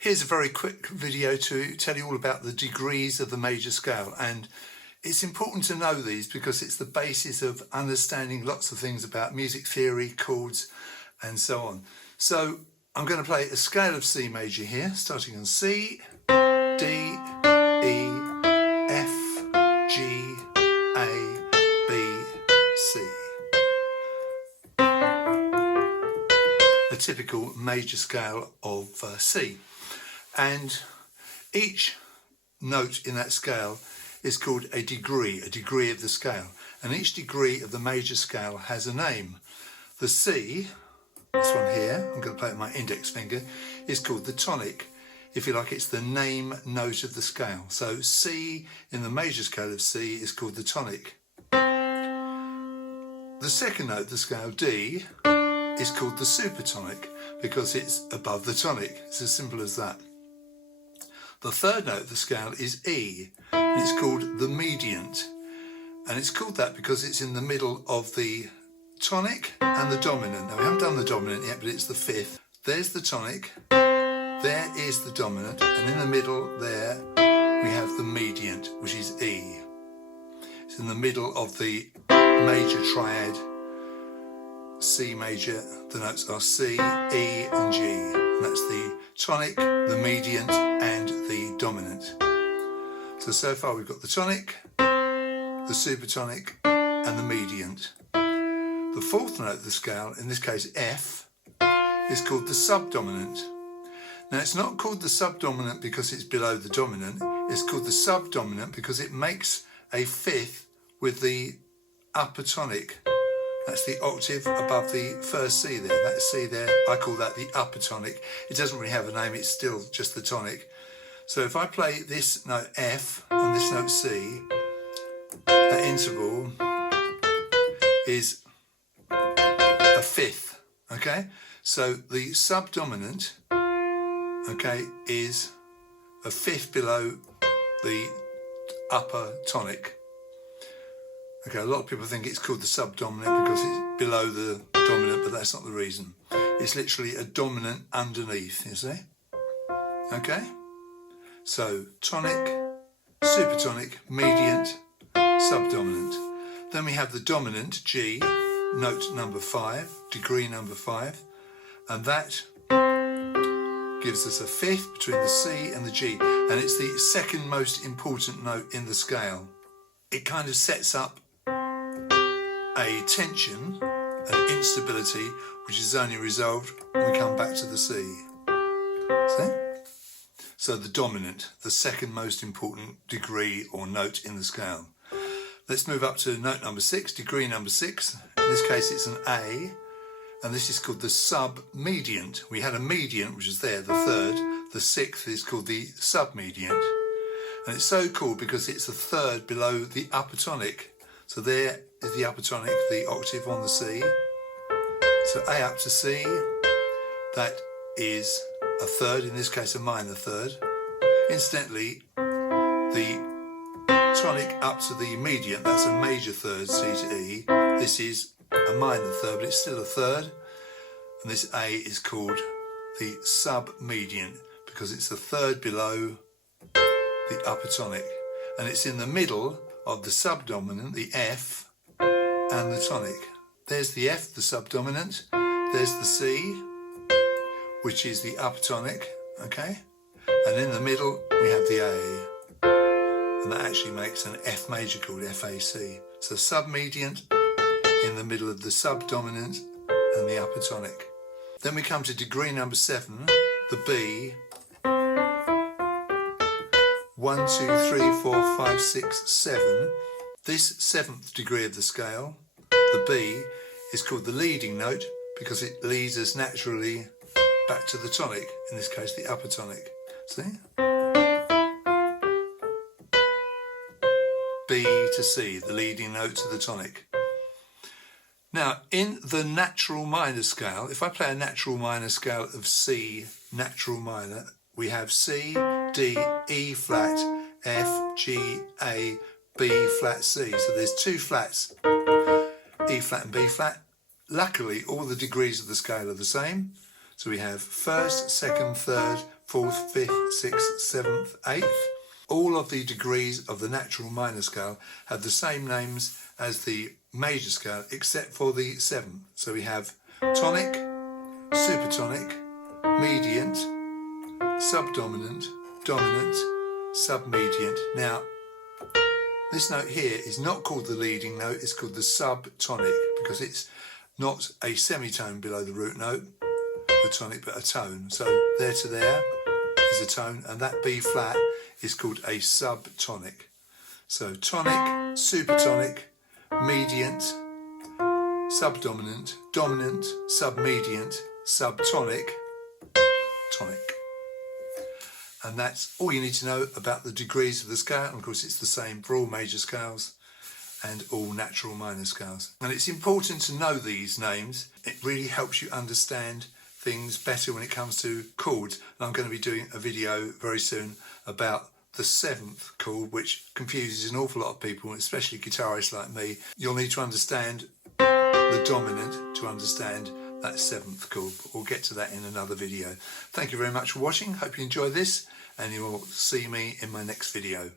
Here's a very quick video to tell you all about the degrees of the major scale, and it's important to know these because it's the basis of understanding lots of things about music theory, chords and so on. So I'm going to play a scale of C major here, starting on C, D, E, F, G, A, B, C. A typical major scale of C. And each note in that scale is called a degree of the scale. And each degree of the major scale has a name. The C, this one here, I'm going to play with my index finger, is called the tonic. If you like, it's the name note of the scale. So C in the major scale of C is called the tonic. The second note of the scale, D, is called the supertonic because it's above the tonic. It's as simple as that. The third note of the scale is E, and it's called the mediant. And it's called that because it's in the middle of the tonic and the dominant. Now, we haven't done the dominant yet, but it's the fifth. There's the tonic, there is the dominant, and in the middle there we have the mediant, which is E. It's in the middle of the major triad, C major. The notes are C, E and G. And that's the tonic, the mediant and the dominant. So far we've got the tonic, the supertonic and the mediant. The fourth note of the scale, in this case F, is called the subdominant. Now it's not called the subdominant because it's below the dominant, it's called the subdominant because it makes a fifth with the upper tonic. That's the octave above the first C there. That C there, I call that the upper tonic. It doesn't really have a name, it's still just the tonic. So if I play this note F and this note C, that interval is a fifth, okay? So the subdominant, okay, is a fifth below the upper tonic. Okay, a lot of people think it's called the subdominant because it's below the dominant, but that's not the reason. It's literally a dominant underneath, you see? Okay? So, tonic, supertonic, mediant, subdominant. Then we have the dominant, G, note number 5, degree number 5, and that gives us a fifth between the C and the G, and it's the second most important note in the scale. It kind of sets up a tension, an instability, which is only resolved when we come back to the C. See? So the dominant, the second most important degree or note in the scale. Let's move up to note number 6, degree number 6. In this case it's an A, and this is called the submediant. We had a mediant, which is there, the third. The sixth is called the submediant. And it's so called because it's the third below the upper tonic. So there is the upper tonic, the octave on the C. So A up to C, that is a third, in this case a minor third. Incidentally, the tonic up to the mediant, that's a major third, C to E. This is a minor third, but it's still a third. And this A is called the submediant because it's the third below the upper tonic. And it's in the middle of the subdominant, the F, and the tonic. There's the F, the subdominant. There's the C, which is the upper tonic, okay? And in the middle, we have the A. And that actually makes an F major called FAC. So submediant in the middle of the subdominant and the upper tonic. Then we come to degree number 7, the B. 1, 2, 3, 4, 5, 6, 7. This seventh degree of the scale, the B, is called the leading note because it leads us naturally back to the tonic, in this case the upper tonic. See? B to C, the leading note to the tonic. Now, in the natural minor scale, if I play a natural minor scale of C, natural minor, we have C, D, E flat, F, G, A, B flat, C. So there's two flats, E flat and B flat. Luckily, all the degrees of the scale are the same. So we have first, second, third, 4th, 5th, 6th, 7th, 8th. All of the degrees of the natural minor scale have the same names as the major scale except for the 7th. So we have tonic, supertonic, mediant, subdominant, dominant, submediant. Now, this note here is not called the leading note, it's called the subtonic because it's not a semitone below the root note, the tonic, but a tone. So there to there is a tone, and that B flat is called a subtonic. So tonic, supertonic, mediant, subdominant, dominant, submediant, subtonic, tonic. And that's all you need to know about the degrees of the scale. And of course, it's the same for all major scales and all natural minor scales. And it's important to know these names. It really helps you understand things better when it comes to chords. And I'm going to be doing a video very soon about the 7th chord, which confuses an awful lot of people, especially guitarists like me. You'll need to understand the dominant to understand that 7th chord. But we'll get to that in another video. Thank you very much for watching. Hope you enjoy this, and you will see me in my next video.